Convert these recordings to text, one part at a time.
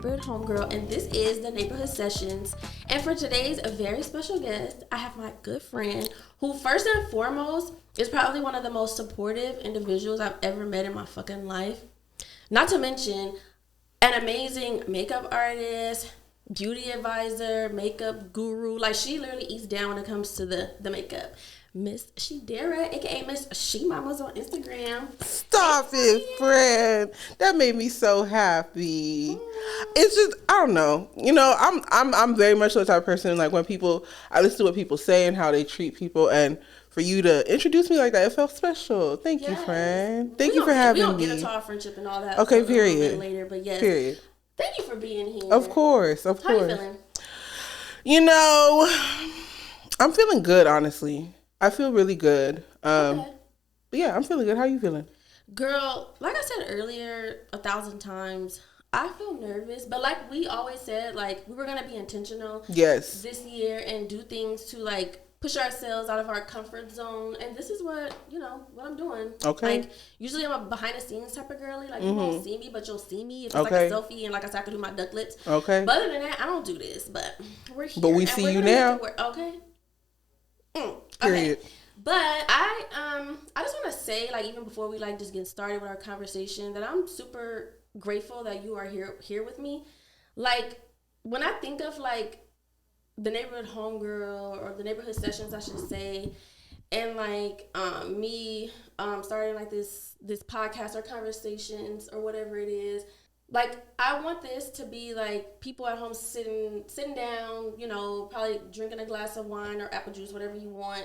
neighborhood homegirl, and this is the Neighborhood Sessions. And for today's a very special guest, I have my good friend, who first and foremost is probably one of the most supportive individuals I've ever met in my fucking life. Not to mention an amazing makeup artist, beauty advisor, makeup guru. Like, she literally eats down when it comes to the makeup. Miss Chidera, aka Miss She Mamas on Instagram. Stop it, friend. That made me so happy. It's just, I don't know. You know, I'm very much the type of person, like, when I listen to what people say and how they treat people, and for you to introduce me like that, it felt special. Thank you, friend. Thank you for having me. We don't get into our friendship and all that. Okay, period. A little bit later, but yes. Period. Thank you for being here. Of course. How you feeling? You know, I'm feeling good, honestly. I feel really good. Okay. But yeah, I'm feeling good. How you feeling? Girl, like I said earlier 1,000 times, I feel nervous. But like we always said, like, we were going to be intentional this year and do things to, like, push ourselves out of our comfort zone. And this is what I'm doing. Okay. Like, usually I'm a behind the scenes type of girly. Like, you won't see me, but you'll see me. If it's like a selfie, and like I said, I can do my duck lips. Okay. But other than that, I don't do this. But we're here. But we see you now. Okay. Period. Okay. But I just want to say, like, even before we, like, just get started with our conversation, that I'm super grateful that you are here with me. Like, when I think of, like, the neighborhood homegirl, or the neighborhood sessions, I should say, and, like, me starting, like, this podcast or conversations or whatever it is, like, I want this to be, like, people at home sitting down, you know, probably drinking a glass of wine or apple juice, whatever you want,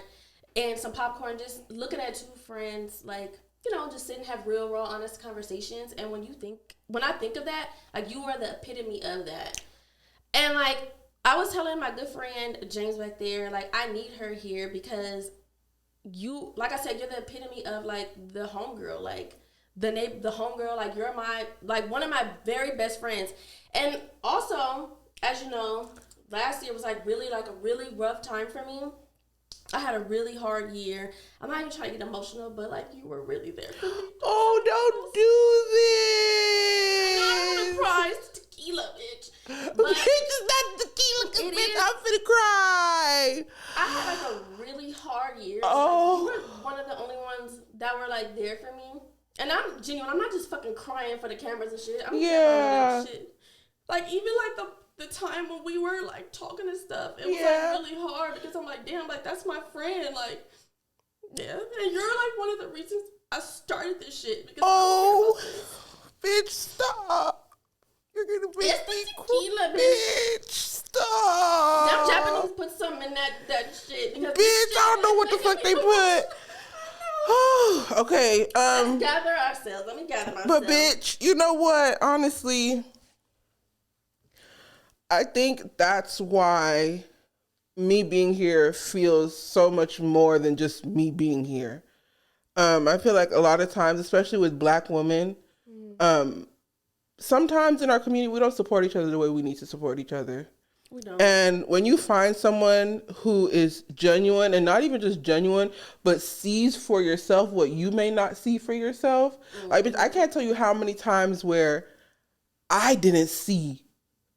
and some popcorn, just looking at two friends, like, you know, just sitting, have real, raw, honest conversations. And when I think of that, like, you are the epitome of that. And, like, I was telling my good friend James back there, like, I need her here because you, like I said, you're the epitome of, like, the homegirl, like, the homegirl, like, you're one of my very best friends. And also, as you know, last year was, like, a really rough time for me. I had a really hard year. I'm not even trying to get emotional, but, like, you were really there for me. Oh, don't do I know I'm this. gonna cry. It's tequila, bitch. But bitch, it's not tequila, because bitch, I'm finna cry. I had, like, a really hard year. Oh. Like, you were one of the only ones that were, like, there for me. And I'm genuine. I'm not just fucking crying for the cameras and shit. I'm crying that shit. Like, even, like, the time when we were, like, talking and stuff, it was, like, really hard because I'm like, damn, like, that's my friend. Like, yeah. And you're, like, one of the reasons I started this shit. Because bitch, stop. You're gonna make me tequila, bitch, stop. Them Japanese put something in that shit. Because bitch, I don't know what the fuck they put. Okay. Let's gather ourselves. Let me gather myself. But bitch, you know what? Honestly, I think that's why me being here feels so much more than just me being here. I feel like a lot of times, especially with Black women, sometimes in our community we don't support each other the way we need to support each other. We don't. And when you find someone who is genuine, and not even just genuine, but sees for yourself what you may not see for yourself. Like, I can't tell you how many times where I didn't see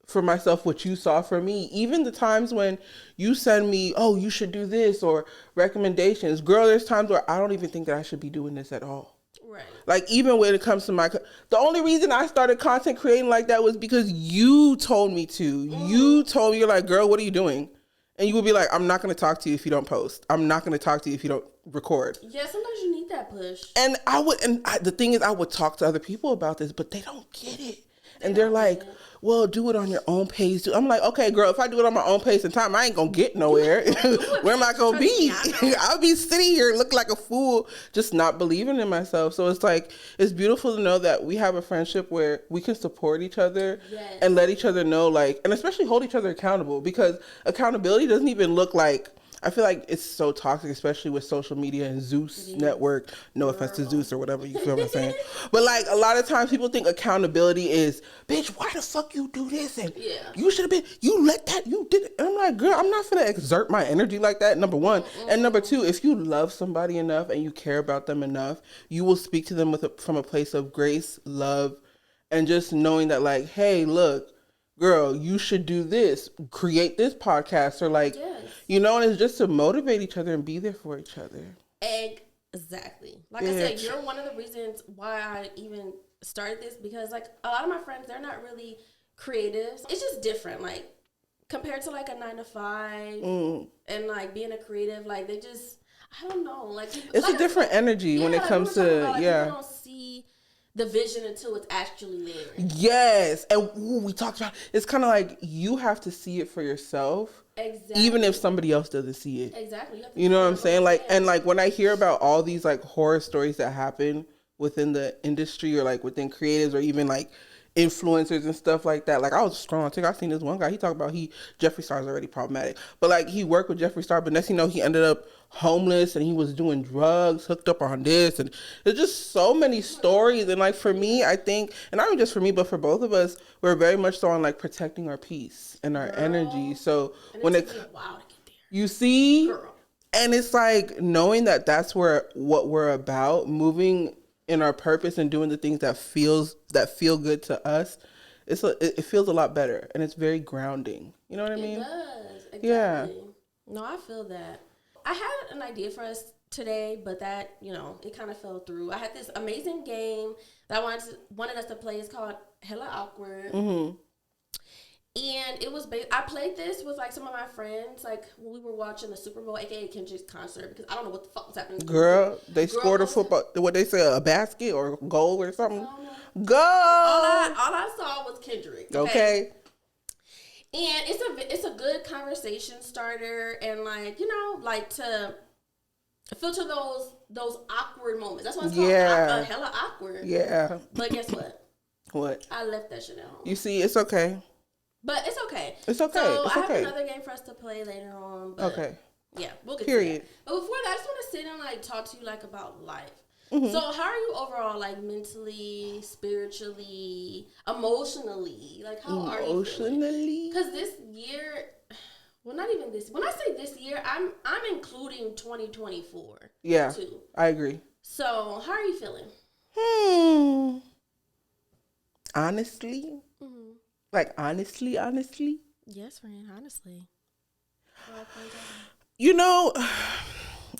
for myself what you saw for me. Even the times when you send me, oh, you should do this, or recommendations. Girl, there's times where I don't even think that I should be doing this at all. Right. Like, even when it comes to the only reason I started content creating like that was because you told me to. You told me, you're like, girl, what are you doing? And you would be like, I'm not going to talk to you if you don't post. I'm not going to talk to you if you don't record. Yeah, sometimes you need that push. And the thing is, I would talk to other people about this, but they don't get it. And they're like, well, do it on your own pace. I'm like, okay, girl, if I do it on my own pace and time, I ain't going to get nowhere. Where am I going to be? I'll be sitting here looking like a fool, just not believing in myself. So it's like, it's beautiful to know that we have a friendship where we can support each other and let each other know, like, and especially hold each other accountable, because accountability doesn't even look like, I feel like it's so toxic, especially with social media and Zeus Network. No offense to Zeus or whatever, you feel what I'm saying? But, like, a lot of times people think accountability is, bitch, why the fuck you do this? And you should have been, you let that, you did it. And I'm like, girl, I'm not going to exert my energy like that, number one. And number two, if you love somebody enough and you care about them enough, you will speak to them from a place of grace, love, and just knowing that, like, hey, look, girl, you should do this, create this podcast, or like, Yes. you know, and it's just to motivate each other and be there for each other. Exactly. Like I said, you're one of the reasons why I even started this, because like a lot of my friends, they're not really creatives. It's just different. Like compared to like a 9 to 5 and like being a creative, like they just, I don't know. Like it's like a different energy when it comes to, about, like, people don't see the vision until it's actually there. Yes. And we talked about, it's kind of like you have to see it for yourself. Exactly. Even if somebody else doesn't see it. Exactly. You know what I'm saying? Like, and like when I hear about all these like horror stories that happen within the industry or like within creatives or even like influencers and stuff like that. Like I was scrolling on TikTok, I seen this one guy, he talked about Jeffree Star's already problematic. But like he worked with Jeffree Star, but next thing you know, he ended up homeless and he was doing drugs, hooked up on this, and there's just so many stories. And like for me, I think, and not even just for me, but for both of us, we're very much so on like protecting our peace and our energy. So when it you see, girl. And it's like knowing that that's what we're about, moving in our purpose and doing the things that feel good to us. It feels a lot better and it's very grounding. You know what I mean? It does. Exactly. Yeah. No, I feel that. I had an idea for us today, but that, you know, it kind of fell through. I had this amazing game that I wanted us to play. It's called Hella Awkward. Mm-hmm. And it was I played this with like some of my friends, like when we were watching the Super Bowl, aka Kendrick's concert, because I don't know what the fuck was happening. Girl, they scored a football, what they say, a basket or a goal or something. Go! All I saw was Kendrick. Okay. And it's a good conversation starter, and like, you know, like to filter those awkward moments. That's what it's called. Yeah. Hella awkward. Yeah. But guess what? What? I left that shit at home. You see, it's okay. But it's okay. It's okay. So it's I okay. have another game for us to play later on. But okay. Yeah, we'll get Period. to that. But before that, I just want to sit and like talk to you like about life. Mm-hmm. So how are you overall, like mentally, spiritually, emotionally? Like how are you feeling? Because this year, well, not even this. When I say this year, I'm including 2024. Yeah, too. I agree. So how are you feeling? Honestly. Mm-hmm. Like, honestly? Yes, friend, honestly. You know,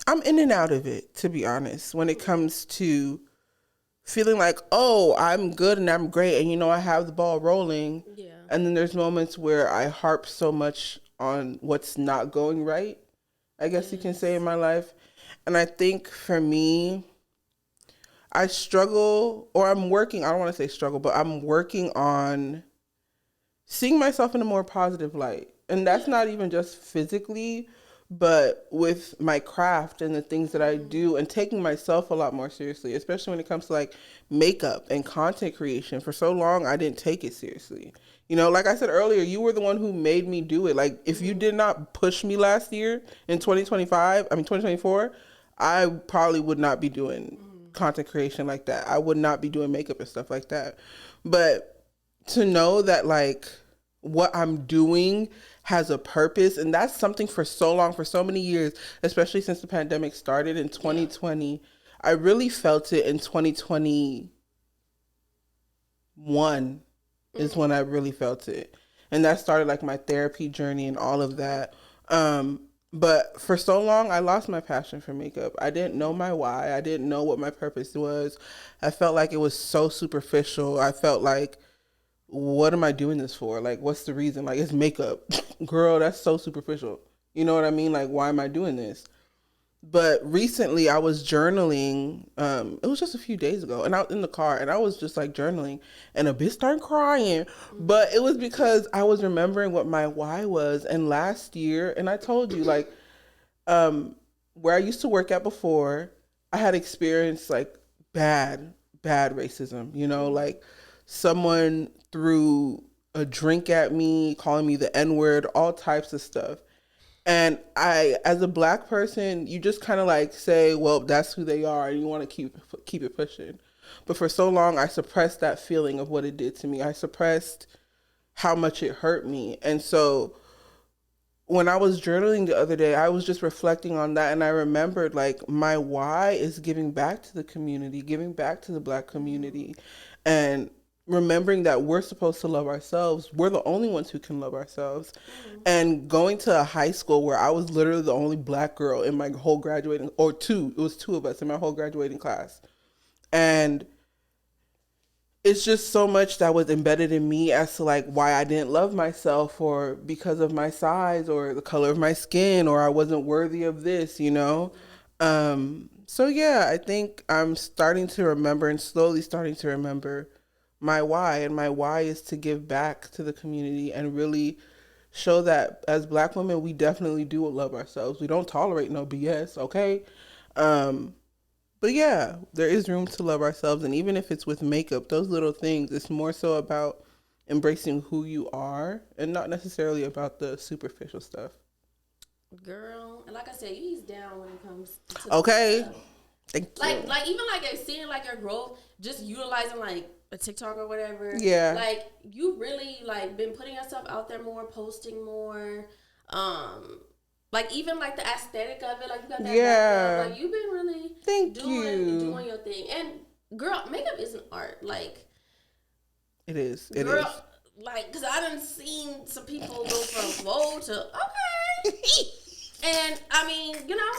I'm in and out of it, to be honest, when it comes to feeling like, oh, I'm good and I'm great and, you know, I have the ball rolling. Yeah. And then there's moments where I harp so much on what's not going right, I guess you can say, in my life. And I think for me, I struggle, or I'm working, I don't want to say struggle, but I'm working on seeing myself in a more positive light. And that's not even just physically, but with my craft and the things that I do, and taking myself a lot more seriously, especially when it comes to like makeup and content creation. For so long, I didn't take it seriously. You know, like I said earlier, you were the one who made me do it. Like if you did not push me last year in 2024, I probably would not be doing content creation like that. I would not be doing makeup and stuff like that. But to know that like what I'm doing has a purpose, and that's something for so long, for so many years, especially since the pandemic started in 2020. Yeah. I really felt it in 2021 is when I really felt it. And that started like my therapy journey and all of that. But for so long, I lost my passion for makeup. I didn't know my why. I didn't know what my purpose was. I felt like it was so superficial. I felt like, what am I doing this for? Like, what's the reason? Like, it's makeup. Girl, that's so superficial. You know what I mean? Like, why am I doing this? But recently I was journaling. It was just a few days ago, and I was in the car and I was just like journaling, and a bitch started crying. But it was because I was remembering what my why was. And last year, and I told you, like, where I used to work at before, I had experienced like bad racism, you know, like someone threw a drink at me, calling me the N-word, all types of stuff. And I, as a Black person, you just kind of like say, well, that's who they are, and you want to keep it pushing. But for so long, I suppressed that feeling of what it did to me. I suppressed how much it hurt me. And so when I was journaling the other day, I was just reflecting on that, and I remembered like my why is giving back to the community, giving back to the Black community. And remembering that we're supposed to love ourselves. We're the only ones who can love ourselves. And going to a high school where I was literally the only black girl in my whole graduating, or two, it was two of us in my whole graduating class. And it's just so much that was embedded in me as to like why I didn't love myself, or because of my size or the color of my skin, or I wasn't worthy of this, you know? So yeah, I think I'm starting to remember, and slowly starting to remember, my why. And my why is to give back to the community and really show that as black women, we definitely do love ourselves. We don't tolerate no BS, okay? But yeah, there is room to love ourselves. And even if it's with makeup, those little things, it's more so about embracing who you are and not necessarily about the superficial stuff. Girl, and like I said, you ease down when it comes to okay. Thank you. Like even like seeing like your growth, just utilizing like a TikTok or whatever. Yeah. Like you really like been putting yourself out there more, posting more. Like even like the aesthetic of it, like you got that. Yeah. Like you've been really doing your thing. And girl, makeup is an art. Like it is. Like, cause I done seen some people go from whoa to okay. And I mean, you know,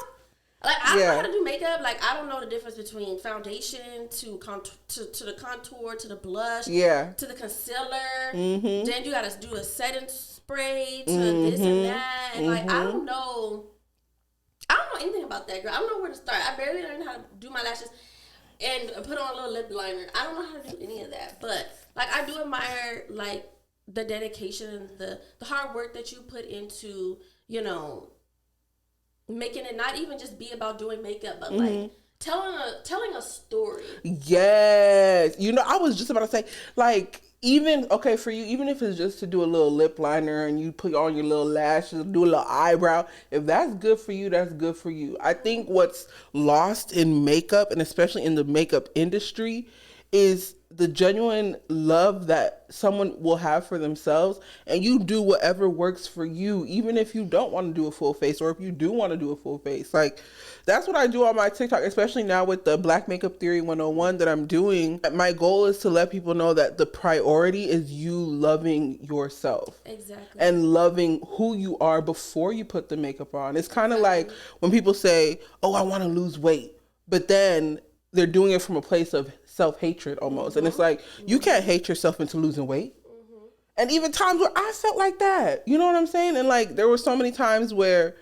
like I don't know how to do makeup. Like I don't know the difference between foundation to the contour to the blush, to the concealer. Then you gotta do a setting spray to this and that, and like I don't know anything about that, girl. I don't know where to start. I barely learned how to do my lashes and put on a little lip liner. I don't know how to do any of that, but like I do admire like the dedication, the hard work that you put into, you know, making it not even just be about doing makeup, but like telling a story. Yes. You know, I was just about to say, like, even, okay, for you, even if it's just to do a little lip liner and you put on your little lashes, do a little eyebrow, if that's good for you, that's good for you. I think what's lost in makeup, and especially in the makeup industry, is the genuine love that someone will have for themselves, and you do whatever works for you, even if you don't want to do a full face, or if you do want to do a full face. Like, that's what I do on my TikTok, especially now with the Black Makeup Theory 101 that I'm doing. My goal is to let people know that the priority is you loving yourself. Exactly. And loving who you are before you put the makeup on. It's kind of like when people say, oh, I want to lose weight, but then they're doing it from a place of self-hatred almost. And it's like, you can't hate yourself into losing weight. And even times where I felt like that, you know what I'm saying? And like, there were so many times where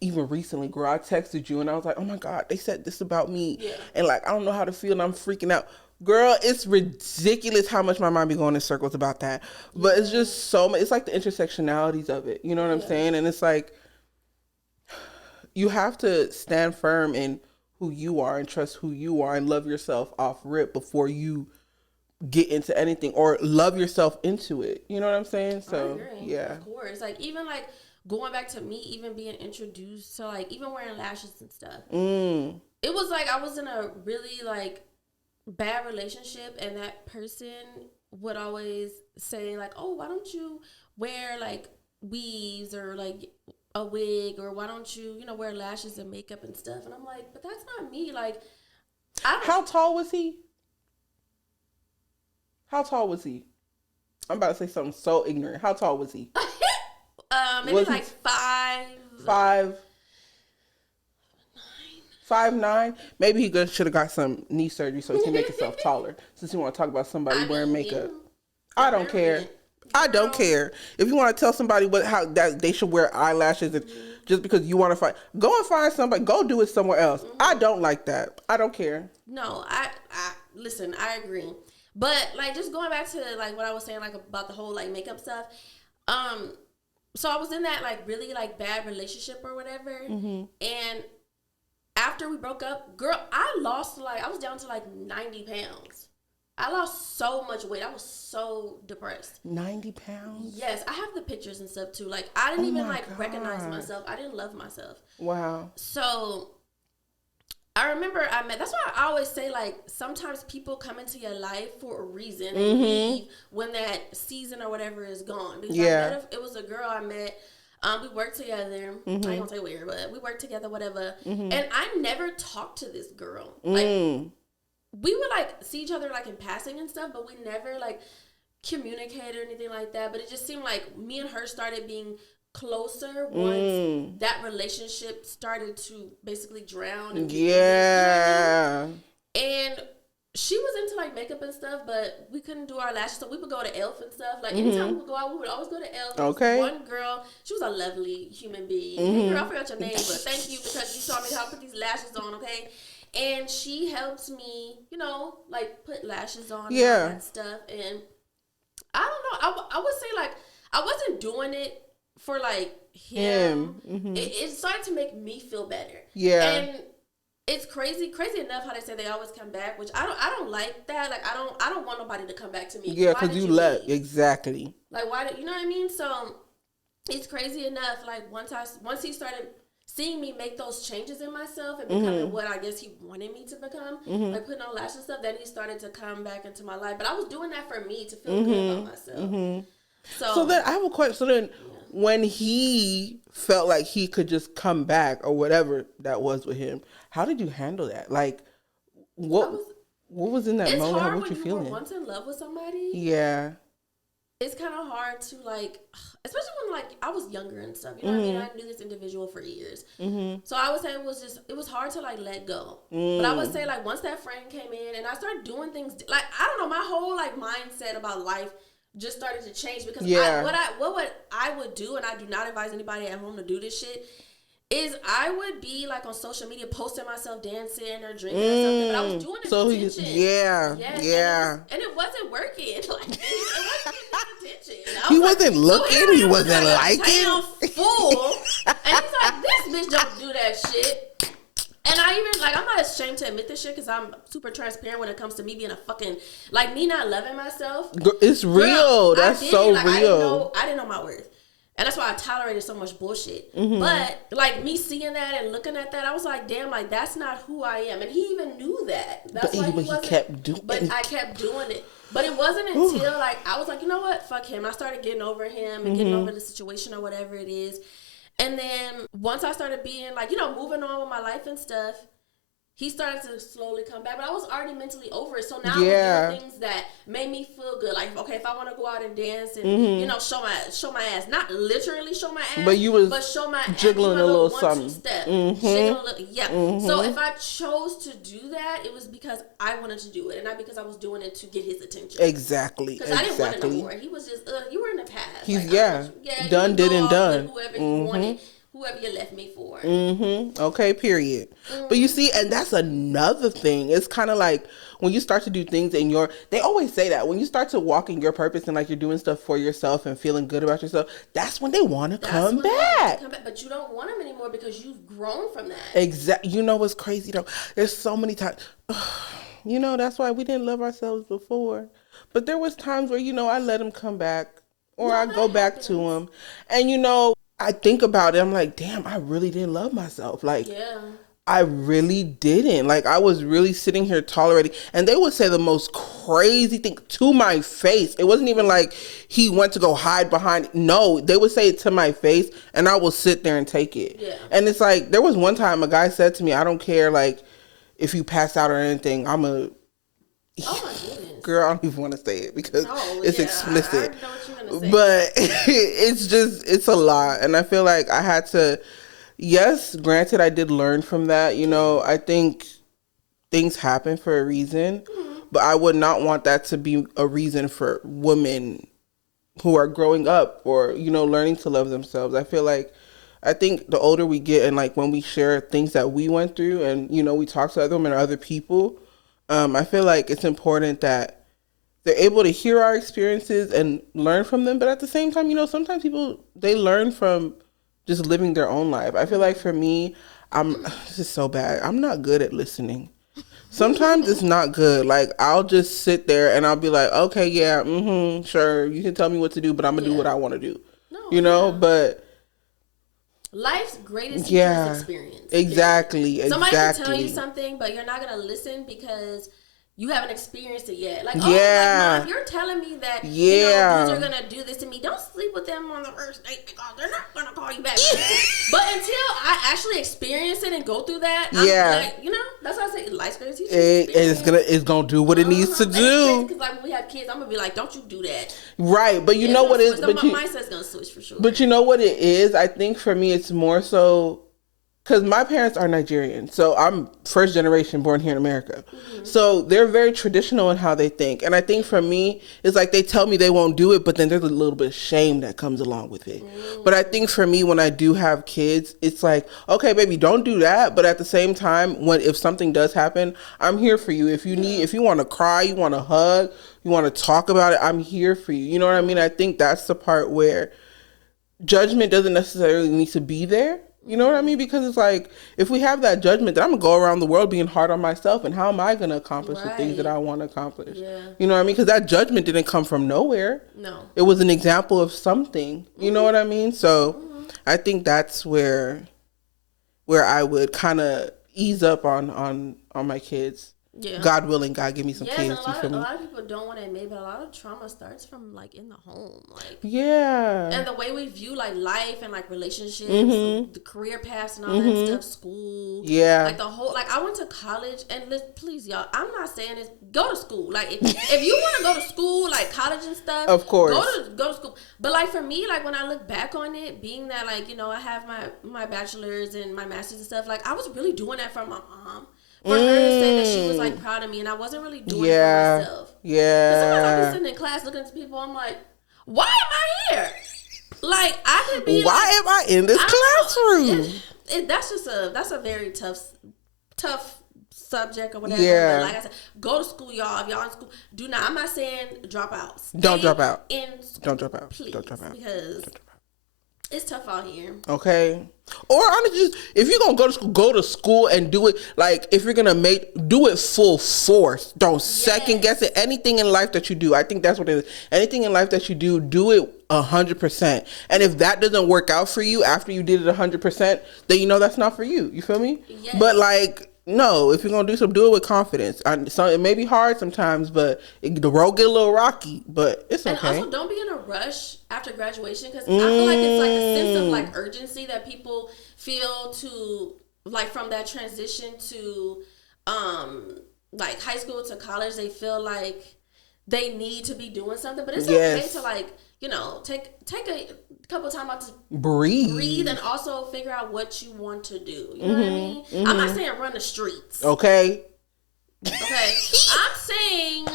even recently, girl, I texted you and I was like, oh my God, they said this about me. Yeah. And like, I don't know how to feel and I'm freaking out. Girl, it's ridiculous how much my mind be going in circles about that. But it's just so much, it's like the intersectionalities of it. You know what I'm saying? And it's like, you have to stand firm in who you are and trust who you are and love yourself off rip before you get into anything, or love yourself into it. You know what I'm saying? So, yeah. Of course. Like, even like going back to me even being introduced to like even wearing lashes and stuff. It was like I was in a really like bad relationship, and that person would always say like, oh, why don't you wear like weaves or like a wig, or why don't you, you know, wear lashes and makeup and stuff? And I'm like, but that's not me. Like, how tall was he? How tall was he? I'm about to say something so ignorant. How tall was he? Maybe was like 5'9". Maybe he should have got some knee surgery so he can make himself taller. Since you want to talk about somebody wearing makeup, I don't care. I don't care. If you want to tell somebody how that they should wear eyelashes, and just because you want to find, go and find somebody. Go do it somewhere else. I don't like that. I don't care. No, I listen. I agree. But like, just going back to like what I was saying, like about the whole like makeup stuff. So I was in that like really like bad relationship or whatever, and after we broke up, girl, I was down to like 90 pounds. I lost so much weight. I was so depressed. 90 pounds? Yes. I have the pictures and stuff too. Like, I didn't even like recognize myself. I didn't love myself. Wow. So I remember that's why I always say like, sometimes people come into your life for a reason and leave when that season or whatever is gone. Because it was a girl I met. We worked together. I ain't gonna say where, but we worked together, whatever. And I never talked to this girl. Like, we would like see each other like in passing and stuff, but we never like communicated or anything like that. But it just seemed like me and her started being closer once that relationship started to basically drown. And yeah. And she was into like makeup and stuff, but we couldn't do our lashes, so we would go to Elf and stuff. Like anytime we would go out, we would always go to Elf. Okay. One girl, she was a lovely human being. Hey girl, I forgot your name, but thank you because you taught me how to put these lashes on. Okay, and she helped me, you know, like put lashes on and all that stuff. And I don't know, I would say like I wasn't doing it for like him. It started to make me feel better. Yeah, and it's crazy enough how they say they always come back, which I don't like that. Like I don't want nobody to come back to me. Yeah, because you left exactly. Like why did you know what I mean? So it's crazy enough. Like once he started seeing me make those changes in myself and becoming what I guess he wanted me to become, like putting on lashes and stuff, then he started to come back into my life. But I was doing that for me to feel good about myself. So then I have a question. So then when he felt like he could just come back or whatever that was with him, how did you handle that? Like, what was in that moment? It's hard what when you feeling? Were once in love with somebody. Yeah. It's kind of hard to like, especially when like I was younger and stuff. You know what I mean? I knew this individual for years, so I would say it was hard to like let go. But I would say like once that friend came in and I started doing things like I don't know, my whole like mindset about life just started to change because what I would do, and I do not advise anybody at home to do this shit, is I would be like on social media posting myself dancing or drinking or something, but I was doing it for attention. And it wasn't working. Like it wasn't getting his attention. He wasn't looking. He wasn't liking. Fool. And he's like, this bitch don't do that shit. And I even, like, I'm not ashamed to admit this shit because I'm super transparent when it comes to me being a fucking, like, me not loving myself. It's real. That's so real. I didn't know my worth. And that's why I tolerated so much bullshit. But, like, me seeing that and looking at that, I was like, damn, like, that's not who I am. And he even knew that. That's why he kept doing it. But I kept doing it. But it wasn't until, like, I was like, you know what? Fuck him. I started getting over him and getting over the situation or whatever it is. And then once I started being like, you know, moving on with my life and stuff, he started to slowly come back. But I was already mentally over it. So now I'm doing things that made me feel good. Like, okay, if I want to go out and dance and, you know, show my ass. Not literally show my ass, but show my ass. Jiggling a little something. Step. So if I chose to do that, it was because I wanted to do it. And not because I was doing it to get his attention. Exactly. Because I didn't want it no more. He was just, you were in the past. He's, done, did, and done. Whoever you wanted. Whoever you left me for. Okay, period. But you see, and that's another thing. It's kind of like when you start to do things in they always say that when you start to walk in your purpose and like you're doing stuff for yourself and feeling good about yourself, that's when they want to come back. But you don't want them anymore because you've grown from that. Exactly. You know what's crazy though? There's so many times, you know, that's why we didn't love ourselves before. But there was times where, you know, I let him come back or I go back to him. And, you know, I think about it. I'm like, damn, I really didn't love myself. Like, I really didn't. Like, I was really sitting here tolerating. And they would say the most crazy thing to my face. It wasn't even like he went to go hide behind. No, they would say it to my face, and I will sit there and take it. Yeah. And it's like, there was one time a guy said to me, I don't care, like, if you pass out or anything, I'm a... Oh my goodness. Girl, I don't even want to say it because it's explicit. I know what you're gonna say. But it's a lot. And I feel like I had to, yes, granted, I did learn from that. You know, I think things happen for a reason, but I would not want that to be a reason for women who are growing up or, you know, learning to love themselves. I think the older we get and like when we share things that we went through and, you know, we talk to other women or other people, I feel like it's important that they're able to hear our experiences and learn from them. But at the same time, you know, sometimes people, they learn from just living their own life. I feel like for me, this is so bad. I'm not good at listening. Sometimes it's not good. Like, I'll just sit there and I'll be like, okay, yeah, sure. You can tell me what to do, but I'm going to do what I want to do. No, you know, but... Life's greatest teacher is experience. Exactly. Somebody can tell you something, but you're not going to listen because you haven't experienced it yet. Like, yeah. like, Mom, you're telling me that, yeah. Dudes are going to do this to me. Don't sleep with them on the first date because they're not going to call you back. But until I actually experience it and go through that, I'm like, that's why I say life's gonna teach you. It's gonna do what it needs to do. Because like when we have kids, I'm gonna be like, don't you do that. Right, but you know what is, but my mindset's gonna switch for sure. But you know what it is? I think for me, it's more so because my parents are Nigerian, so I'm first generation born here in America. Mm-hmm. So they're very traditional in how they think. And I think for me, it's like they tell me they won't do it, but then there's a little bit of shame that comes along with it. Mm-hmm. But I think for me, when I do have kids, it's like, okay, baby, don't do that. But at the same time, if something does happen, I'm here for you. If you want to cry, you want to hug, you want to talk about it, I'm here for you. You know what I mean? I think that's the part where judgment doesn't necessarily need to be there. You know what I mean? Because it's like, if we have that judgment, then I'm going to go around the world being hard on myself. And how am I going to accomplish the things that I want to accomplish? Yeah. You know what I mean? Because that judgment didn't come from nowhere. No. It was an example of something. You know what I mean? So I think that's where I would kind of ease up on my kids. Yeah. God willing, God give me some kids. A lot of people don't want to admit, but a lot of trauma starts from like in the home, like and the way we view like life and like relationships, the career paths and all that stuff, school, like the whole like I went to college and please y'all, I'm not saying this. Go to school, like if you want to go to school, like college and stuff, of course, go to school. But like for me, like when I look back on it, being that like I have my bachelor's and my master's and stuff, like I was really doing that for my mom. For her to say that she was like proud of me, and I wasn't really doing it for myself. Yeah. But sometimes I be sitting in class looking at people, I'm like, why am I here? Like I could be. Why am I in this classroom? That's a very tough subject or whatever. Yeah. But like I said, go to school, y'all. If y'all in school, do not. I'm not saying drop out. Don't drop out. Don't drop out. Please, don't drop out. Because it's tough out here. Okay. Or honestly, if you're going to go to school and do it, like, if you're going to do it full force. Don't second guess it. Anything in life that you do, I think that's what it is. Anything in life that you do it 100%. And if that doesn't work out for you after you did it 100%, then that's not for you. You feel me? Yes. But, like, no, if you're going to do something, do it with confidence. So it may be hard sometimes, but the road get a little rocky, but it's okay. And also, don't be in a rush after graduation, because I feel like it's like a sense of like urgency that people feel to like from that transition to like high school to college. They feel like they need to be doing something, but it's okay to like take a couple of time out to breathe and also figure out what you want to do. You know what I mean? I'm not saying run the streets. Okay. I'm saying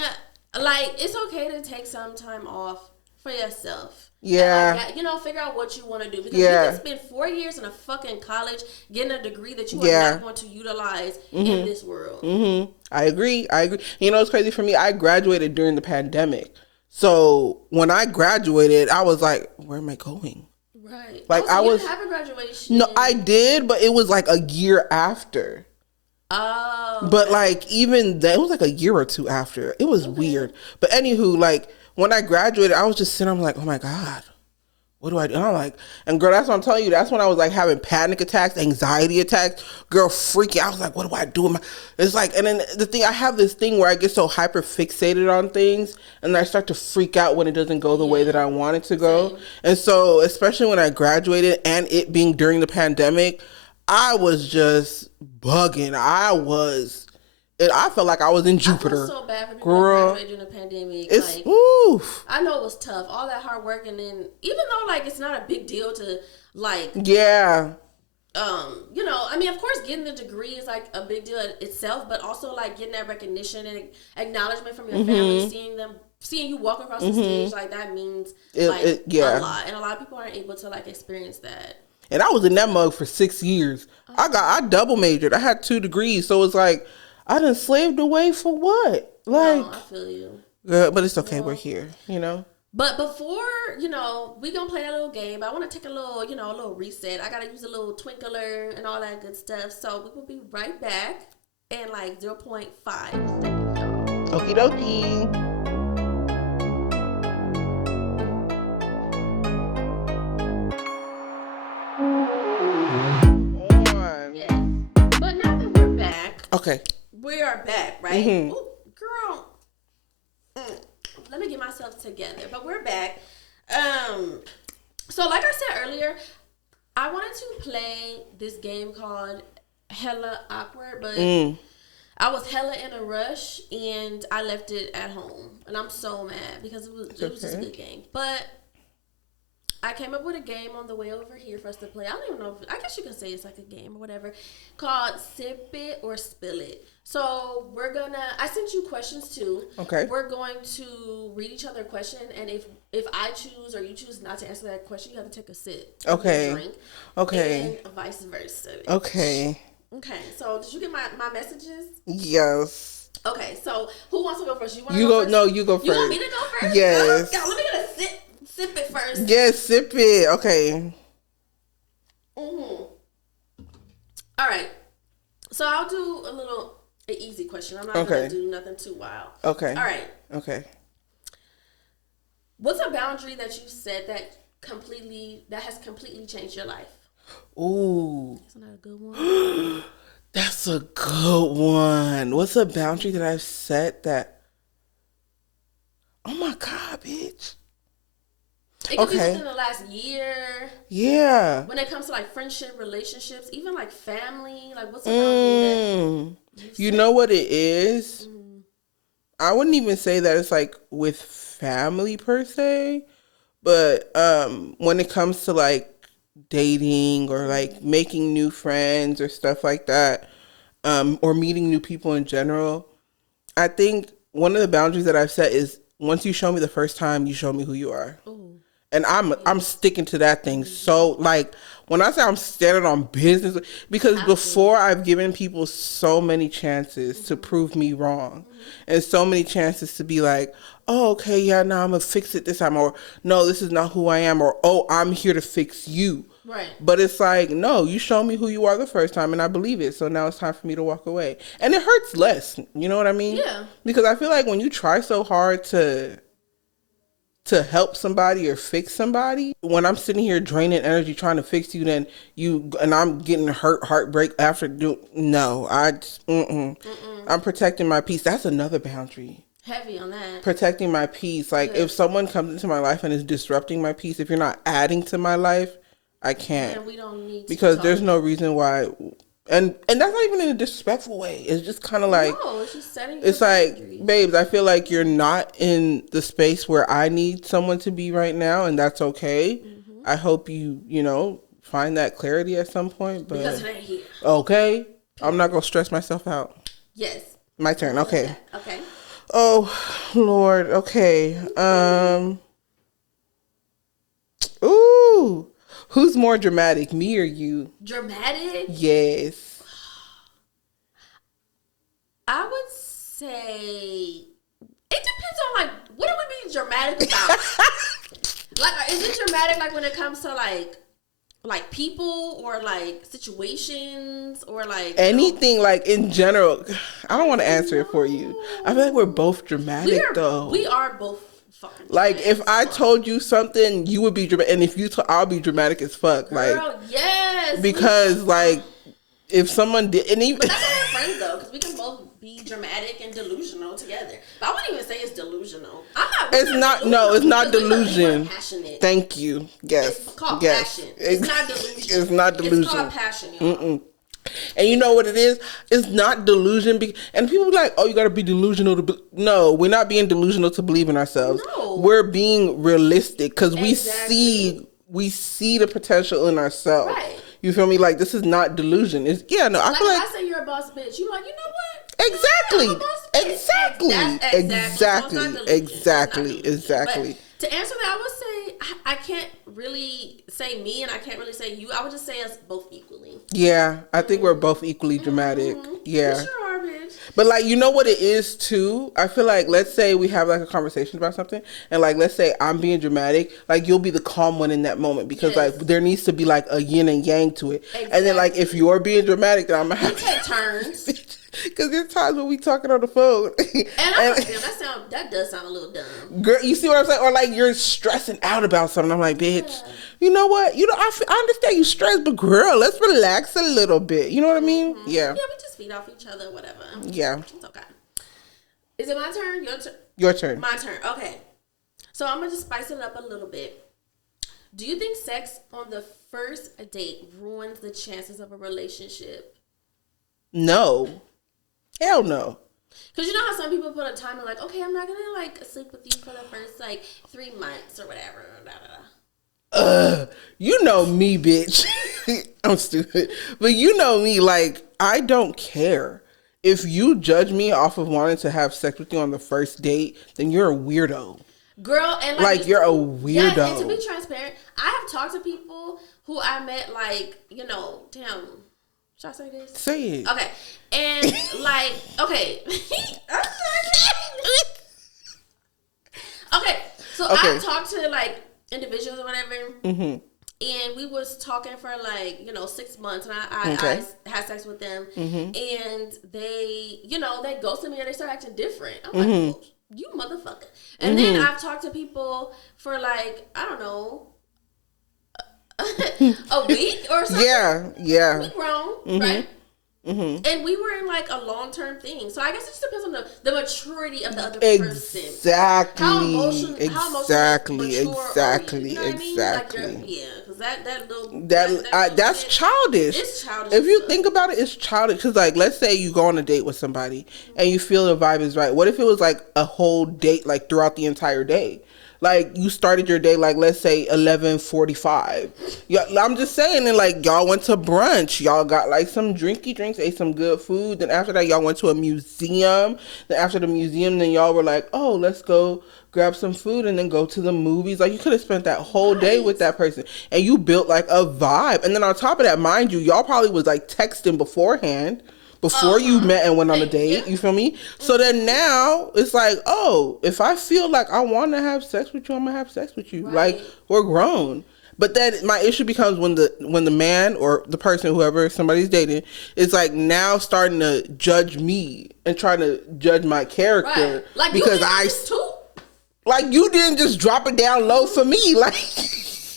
like it's okay to take some time off for yourself. Yeah. And, like, figure out what you want to do, because you can spend 4 years in a fucking college getting a degree that you are not going to utilize in this world. I agree. It's crazy for me. I graduated during the pandemic. So when I graduated, I was like, where am I going? Right. Like you didn't have a graduation. No, I did, but it was like a year after. Oh. Okay. But like even then, it was like a year or two after. It was weird. But anywho, like when I graduated, I was just sitting, I'm like, oh my God, what do I do? And I'm like, and girl, that's what I'm telling you. That's when I was like having panic attacks, anxiety attacks, girl, freaking. I was like, what do I do? It's like, and then the thing, I have this thing where I get so hyper fixated on things and I start to freak out when it doesn't go the way that I want it to go. Same. And so, especially when I graduated and it being during the pandemic, I was just bugging. I felt like I was in Jupiter. I feel so bad for people who graduated during the pandemic. It's like, oof. I know it was tough. All that hard work, and then even though like it's not a big deal to like I mean, of course, getting the degree is like a big deal itself, but also like getting that recognition and acknowledgement from your family, seeing you walk across the stage, like that means a lot, and a lot of people aren't able to like experience that. And I was in that mug for 6 years. I double majored. I had 2 degrees, so it's like I done slaved away for what? Like, no, I feel you. But it's okay. We're here, But before, we gonna play that little game. I want to take a little, a little reset. I gotta use a little twinkler and all that good stuff. So we will be right back in like 0.5. Okie dokie. Yes. But now that we're back. Okay. We are back, right? Ooh, girl, me get myself together. But we're back. So like I said earlier, I wanted to play this game called Hella Awkward, but I was hella in a rush and I left it at home, and I'm so mad because it was just a good game. But I came up with a game on the way over here for us to play. I don't even know I guess you can say it's like a game or whatever, called Sip It or Spill It. So I sent you questions too. Okay. We're going to read each other a question, and if I choose or you choose not to answer that question, you have to take a sip. Okay. Drink, okay. And vice versa. Okay. Okay. So did you get my messages? Yes. Okay. So who wants to go first? You want to go go first? No, you go first. You want me to go first? Yes. Let me get a sip it first. Yes, sip it. Okay. All right. So I'll do an easy question. I'm not going to do nothing too wild. Okay. All right. Okay. What's a boundary that you set that has completely changed your life? Ooh. Isn't that a good one? That's a good one. What's a boundary that I've set that... Oh my God, bitch. It could be within the last year. Yeah. When it comes to like friendship, relationships, even like family, like what's a boundary that you know what it is? I wouldn't even say that it's like with family per se, but when it comes to like dating or like making new friends or stuff like that, or meeting new people in general, I think one of the boundaries that I've set is once you show me the first time, you show me who you are. Ooh. And I'm sticking to that thing. So like when I say I'm standing on business, because before I've given people so many chances to prove me wrong, and so many chances to be like, oh, okay, yeah, no, I'm gonna fix it this time, or no, this is not who I am, or oh, I'm here to fix you. Right. But it's like, no, you show me who you are the first time and I believe it. So now it's time for me to walk away. And it hurts less. You know what I mean? Yeah. Because I feel like when you try so hard to help somebody or fix somebody, when I'm sitting here draining energy trying to fix you, then and I'm getting heartbreak after I'm protecting my peace. That's another boundary. Heavy on that. Protecting my peace. Like if someone comes into my life and is disrupting my peace, if you're not adding to my life, I can't. And we don't need to because there's no reason why. And that's not even in a disrespectful way. It's just kind of like, no, it's just setting. It's like, babes, I feel like you're not in the space where I need someone to be right now, and that's okay. Mm-hmm. I hope you find that clarity at some point. But because it ain't here. Okay, I'm not gonna stress myself out. Yes. My turn. Okay. Okay. Oh, Lord. Okay. Ooh. Who's more dramatic, me or you? Dramatic? Yes. I would say it depends on like what are we being dramatic about? Like, is it dramatic like when it comes to like people or like situations or like anything like in general? I don't want to answer it for you. I feel like we're both dramatic though. We are both. Like if I told you something, you would be dramatic, and if you I'll be dramatic as fuck. Girl, like, yes, because like if someone did, and even but that's our friends though, because we can both be dramatic and delusional together. But I wouldn't even say it's delusional. It's not. No, it's not delusion. Passionate. Thank you. Yes. It's called passion. It's not delusion. It's not delusion. It's called passion, y'all. And you know what it is? It's not delusion. And people be like, oh, you got to be delusional to No, we're not being delusional to believe in ourselves. No. We're being realistic because we see the potential in ourselves. Right. You feel me? Like, this is not delusion. It's, I feel like... I say you're a boss bitch. You're like, you know what? Exactly. Exactly. But to answer that, I would say I can't really say me and I can't really say you. I would just say us both equally. Yeah, I think we're both equally dramatic. Yeah. We sure are, bitch. But like, you know what it is too? I feel like, let's say we have like a conversation about something, and like, let's say I'm being dramatic, like you'll be the calm one in that moment because like there needs to be like a yin and yang to it. Exactly. And then like if you're being dramatic, then I'm gonna have to take turns. Because there's times when we talking on the phone. And that does sound a little dumb. Girl, you see what I'm saying? Or like you're stressing out about something. I'm like, bitch, you know what? I understand you stressed, but girl, let's relax a little bit. You know what I mean? Mm-hmm. Yeah. Yeah, we just feed off each other, whatever. Yeah. It's okay. Is it my turn? Your turn? Your turn. My turn. Okay. So I'm gonna just spice it up a little bit. Do you think sex on the first date ruins the chances of a relationship? No. Hell no. Because you know how some people put a timer like, okay, I'm not gonna like sleep with you for the first like 3 months or whatever. Blah, blah, blah. You know me, bitch. I'm stupid. But you know me, like, I don't care. If you judge me off of wanting to have sex with you on the first date, then you're a weirdo. Girl, and like you're a weirdo. Yeah, and to be transparent, I have talked to people who I met, like, you know, damn. Should I say this? Say it. Okay. And like, okay. Okay. So I've talked to like individuals or whatever. Mm-hmm. And we was talking for like, 6 months, and I had sex with them, and they, they ghosted me and they started acting different. I'm like, oh, you motherfucker. And then I've talked to people for like, I don't know, a week or something. Yeah. We grown, right? Mm-hmm. And we were in like a long-term thing. So I guess it just depends on the maturity of the other person. Exactly. How emotional mature exactly. You know what I mean? Exactly. Like yeah, because that little that's childish. It's childish. If you think about it, it's childish. Because like, let's say you go on a date with somebody and you feel the vibe is right. What if it was like a whole date, like throughout the entire day? Like, you started your day, like, let's say 11:45. Yeah, I'm just saying, and like, y'all went to brunch. Y'all got like some drinky drinks, ate some good food. Then after that, y'all went to a museum. Then after the museum, then y'all were like, oh, let's go grab some food and then go to the movies. Like, you could have spent that whole day with that person, and you built like a vibe. And then on top of that, mind you, y'all probably was like texting beforehand. Before you met and went on a date, you feel me? So then now it's like, oh, if I feel like I want to have sex with you, I'm gonna have sex with you. Right. Like, we're grown. But then my issue becomes when the man or the person, whoever somebody's dating, is like now starting to judge me and trying to judge my character, right. Like, because you didn't just drop it down low for me, like.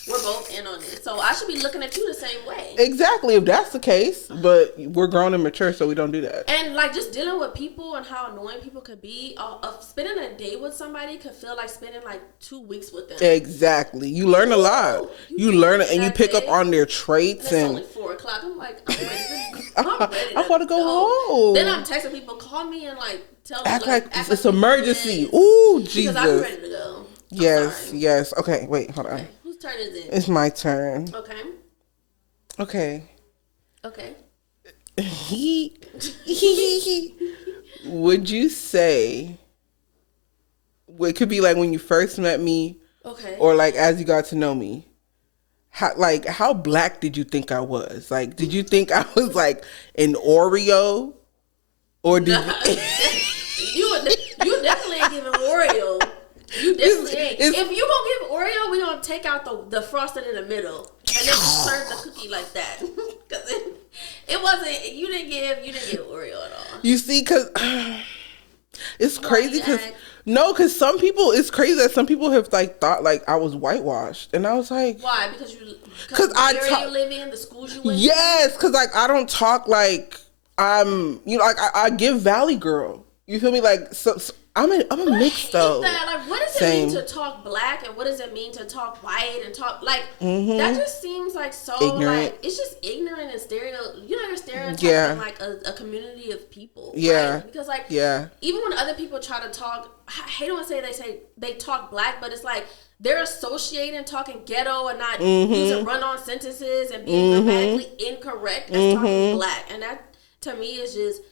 We're both in on it. So I should be looking at you the same way. Exactly, if that's the case. But we're grown and mature, so we don't do that. And like, just dealing with people and how annoying people could be. Spending a day with somebody could feel like spending like 2 weeks with them. Exactly. You learn a lot. You learn it, and you pick up on their traits. And it's only 4:00. I'm like, I'm ready I want to go home. Then I'm texting people, call me and like tell them. Act like it's emergency. Ooh, Jesus. Because I'm ready to go. Yes. Okay, wait, hold on. Okay. Whose turn is it? It's my turn. Okay. Would you say, it could be like when you first met me, or like as you got to know me, how black did you think I was? Like, did you think I was like an Oreo, or did you definitely ain't giving Oreo. You definitely ain't. If you gonna give Oreo, we gonna take out the frosting in the middle and then serve the cookie like that. Cause it wasn't. You didn't give Oreo at all. You see, cause it's crazy. Cause some people, it's crazy that some people have like thought like I was whitewashed, and I was like, why? Because the area you live in, the schools you went to? Yes, cause like I don't talk like I'm. Like I give Valley Girl. You feel me? Like so I'm a mix though. Like, what does it mean to talk black, and what does it mean to talk white and talk like that? Just seems like so ignorant. Like, it's just ignorant and you're stereotyping like a community of people. Yeah, right? Because like even when other people try to talk, I hate when they talk black, but it's like they're associating talking ghetto and not using run-on sentences and being grammatically incorrect as talking black, and that to me is just.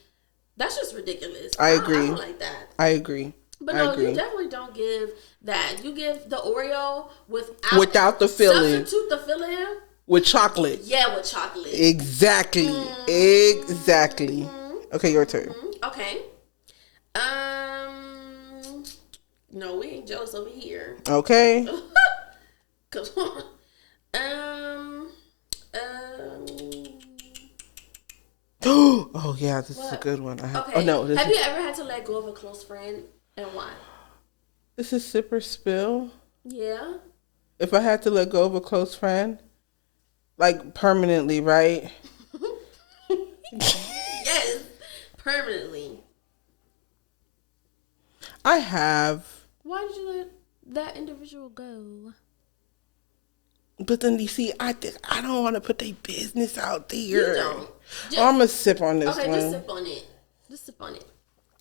That's just ridiculous. I agree. I don't like that. I agree. But no, you definitely don't give that. You give the Oreo without the filling. Substitute the filling with chocolate. Yeah, with chocolate. Exactly. Exactly. Okay, your turn. Okay. No, we ain't jealous over here. Okay. Come on. Oh yeah, this is a good one. Have you ever had to let go of a close friend, and why? This is sip or spill. Yeah. If I had to let go of a close friend, like permanently, right? Yes, permanently. I have. Why did you let? that individual go? But then you see, I don't want to put their business out there. You don't. I'm gonna sip on this one. Okay, just sip on it. Just sip on it.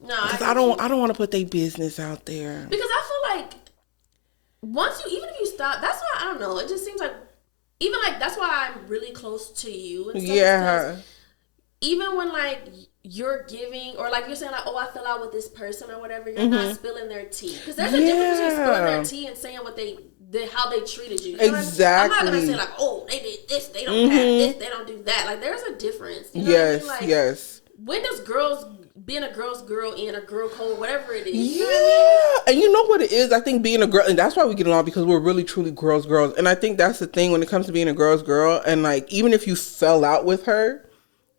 No, because I don't want to put their business out there. Because I feel like even if you stop, that's why I don't know. It just seems like even like that's why I'm really close to you. And stuff, yeah. Even when like you're giving or like you're saying like, oh, I fell out with this person or whatever, you're not spilling their tea. Because there's a difference between spilling their tea and saying what how they treated you. Exactly. I'm not gonna say like, oh, they did this, they don't have this, they don't do that. Like there's a difference. You know what I mean? Like, yes. When does being a girl's girl and a girl code, whatever it is. You know what I mean? And you know what it is? I think being a girl, and that's why we get along, because we're really truly girls. And I think that's the thing when it comes to being a girl's girl. And like, even if you fell out with her,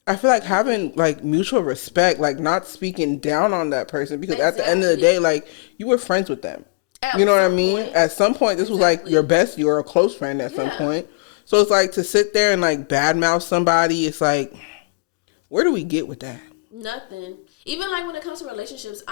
I feel like having like mutual respect, like not speaking down on that person, because at the end of the day, like you were friends with them. You know what I mean? At some point, this was like your bestie or a close friend at some point. So it's like to sit there and like badmouth somebody. It's like, where do we get with that? Nothing. Even like when it comes to relationships,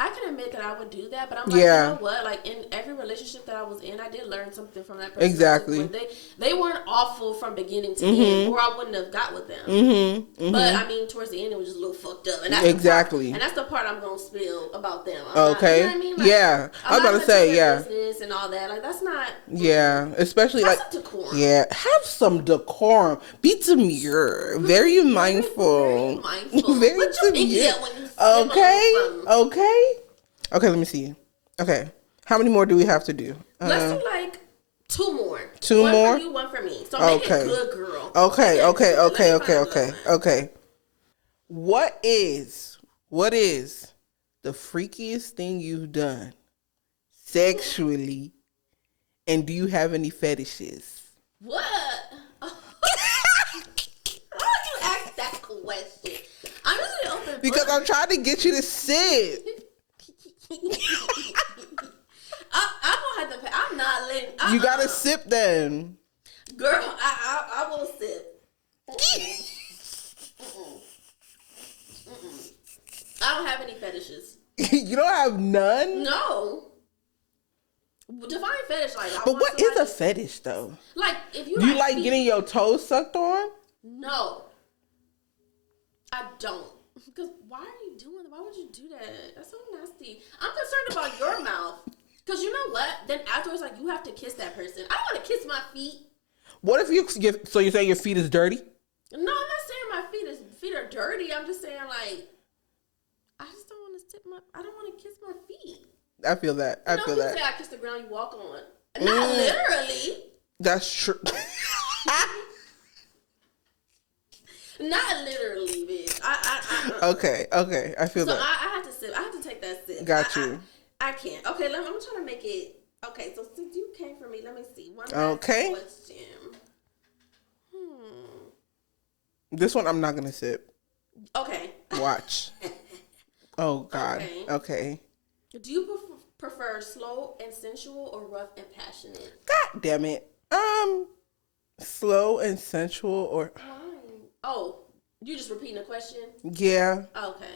I can admit that I would do that, but I'm like, you know what? Like in every relationship that I was in, I did learn something from that person. Exactly. They weren't awful from beginning to end, or I wouldn't have got with them. But I mean, towards the end, it was just a little fucked up. And that's the part I'm gonna spill about them. Okay. You know what I mean? Like, I was about to say, business and all that. Like that's not. Yeah, especially have like some decorum. Yeah, have some decorum. Be demure. Very mindful. Very demure. Okay, let me see. Okay. How many more do we have to do? Let's do like 2 more. One more? One for you, one for me. So make it good, girl. Okay. What is the freakiest thing you've done sexually, and do you have any fetishes? What? Why would you ask that question? I'm just gonna open because I'm trying to get you to sit. I'm gonna have to. I'm not letting. You gotta sip then, girl. I will sip. I don't have any fetishes. You don't have none? No. Define fetish like. But what is a fetish though? Like if you. Do you like getting your toes sucked on? No. I don't. Because why are you doing that? Why would you do that? That's so nasty. I'm concerned about your mouth. Because you know what? Then afterwards, like, you have to kiss that person. I don't want to kiss my feet. What if so you're saying your feet is dirty? No, I'm not saying my feet are dirty. I'm just saying, like, I just don't want to I don't want to kiss my feet. I feel that. I feel that. Say I kiss the ground you walk on. Not literally. That's true. Not literally, bitch. Okay. I feel that. So I have to sip. I have to take that sip. Got you. I can't. Okay, I'm trying to make it. Okay, so since you came for me, let me see. One last question. This one I'm not gonna sip. Okay. Watch. Oh God. Okay. Do you prefer slow and sensual or rough and passionate? God damn it. Slow and sensual or. Why? Oh, you just repeating the question? Yeah. Okay.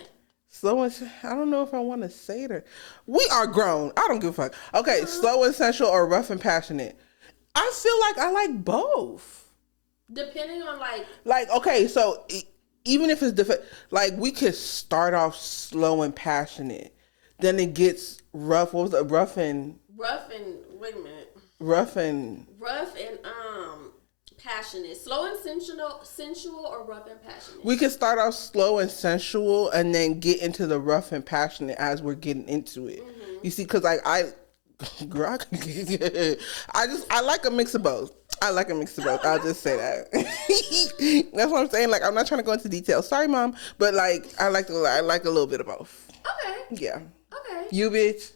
Slow and I don't know if I want to say it. We are grown. I don't give a fuck. Okay, slow and sensual or rough and passionate. I feel like I like both. Depending on okay, so even if it's like we could start off slow and passionate, then it gets rough. What was it? Rough and wait a minute. Rough and passionate. Slow and sensual or rough and passionate? We can start off slow and sensual and then get into the rough and passionate as we're getting into it. Mm-hmm. You see, because I like a mix of both. I'll just say that. That's what I'm saying. Like, I'm not trying to go into details. Sorry, Mom. But like, I like a little bit of both. Okay. Yeah. Okay. You bitch.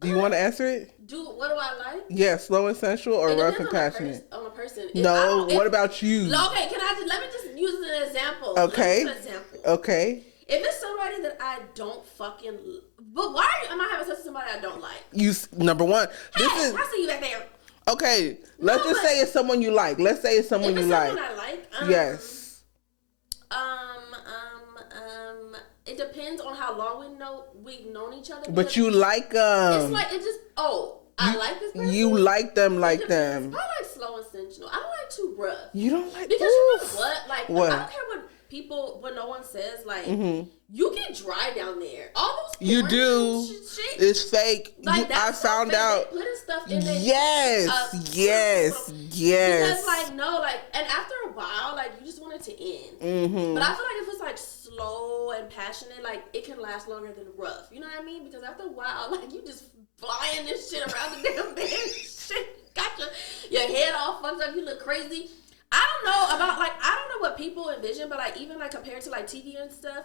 Do you want to answer it? What do I like? Yeah, slow and sensual or rough and passionate? On a person. No, what about you? Okay, let me just use an example. Okay. Okay. If it's somebody that I don't fucking, but why am I having sex with somebody I don't like? Number one. Hey, I see you back there. Okay, let's just say it's someone you like. Let's say it's someone you like. Someone I like. Yes. It depends on how long we've known each other. But you like them. It's like, it just, I like this person. You like them like them. I like slow and sensual. I don't like too rough. You don't like, because you know what? Like, what? I don't care what no one says. Like, you get dry down there. All those you do. Shit. It's fake. Like, I found fake. out. They putting stuff in there. Yes. Because, like, no, like, and after a while, like, you just want it to end. But I feel like if it's like slow and passionate, like, it can last longer than rough. You know what I mean? Because after a while, like, you just flying this shit around the damn bed. Shit, got your head all fucked up. You look crazy. I don't know what people envision, but like even like compared to like TV and stuff,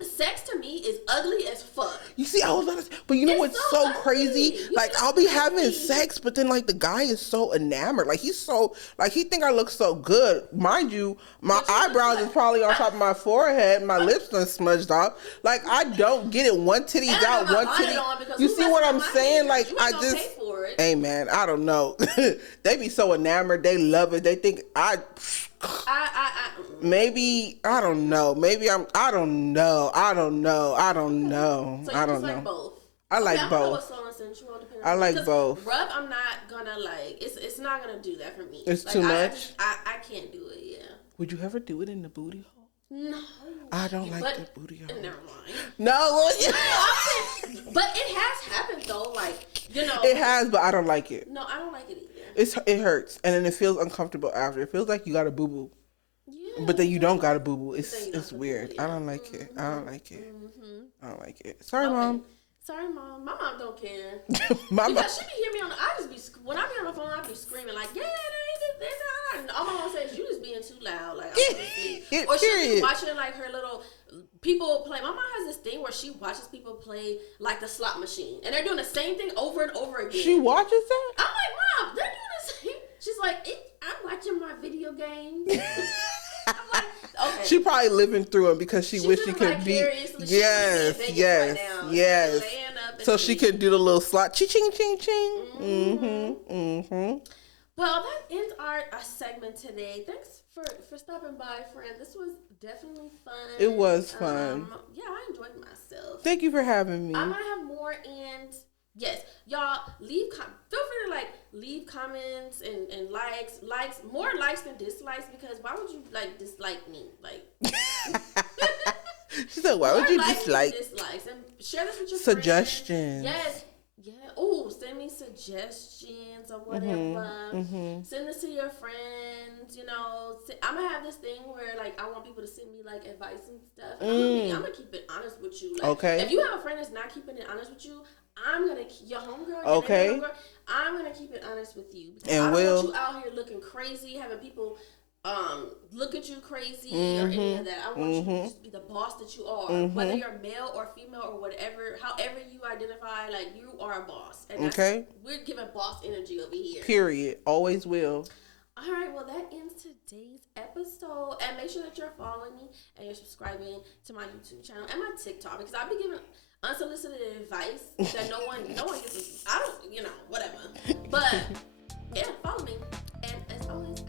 sex to me is ugly as fuck. You see, I was about to say, but you know what's so crazy? Like, I'll be having sex, but then like the guy is so enamored. Like, he's so, like, he think I look so good. Mind you, my eyebrows is probably on top of my forehead. My lips done smudged off. Like, I don't get it. One titty's out, one titty. You see what I'm saying? Like, I just, hey man, I don't know. They be so enamored. They love it. They think maybe, I don't know. Maybe I don't know. So you like both? I like both. What's slow and sensual, I like both. Rough, I'm not gonna like. It's not gonna do that for me. It's like, too much. I can't do it. Yeah. Would you ever do it in the booty hole? No. I don't like the booty hole. Never mind. No. But it has happened though. Like, you know. It has, but I don't like it. No, I don't like it either. It hurts, and then it feels uncomfortable after. It feels like you got a boo boo. Yeah. But then you don't got a boo boo. It's weird. I don't like it. I don't like it. I don't like it. Sorry, Mom. Sorry, Mom. My mom don't care. Because she be hear me on when I be on the phone, I be screaming like, yeah, and all my mom says, you just being too loud. Like, I'm or she be watching like her little people play. My mom has this thing where she watches people play like the slot machine, and they're doing the same thing over and over again. She watches that? I'm like, Mom, they're doing the same. She's like, I'm watching my video games. I'm like, okay. She probably living through them because she wish she could be. Yes. So she could do the little slot, ching, ching, ching, ching. Well, that ends our segment today. Thanks for stopping by, friend. This was definitely fun. It was fun. Yeah, I enjoyed myself. Thank you for having me. I might have more, and yes, y'all feel free to leave comments and likes, more likes than dislikes, because why would you dislike me? She said, why would you dislike? Dislikes, and share this with your suggestions. Friends. Yes. Yeah. Oh, send me suggestions or whatever. Send this to your friends. You know, I'm gonna have this thing where I want people to send me advice and stuff. I'm gonna keep it honest with you. Okay. If you have a friend that's not keeping it honest with you, I'm gonna your homegirl. Okay. Homegirl, I'm gonna keep it honest with you, because I don't want you out here looking crazy, having people look at you crazy or any of that. I want you to just be the boss that you are, whether you're male or female or whatever, however you identify, you are a boss. And we're giving boss energy over here. Period. Always will. All right, well, that ends today's episode, and make sure that you're following me and you're subscribing to my YouTube channel and my TikTok, because I'll be giving unsolicited advice that no one gets. I don't, whatever. But yeah, follow me, and as always, I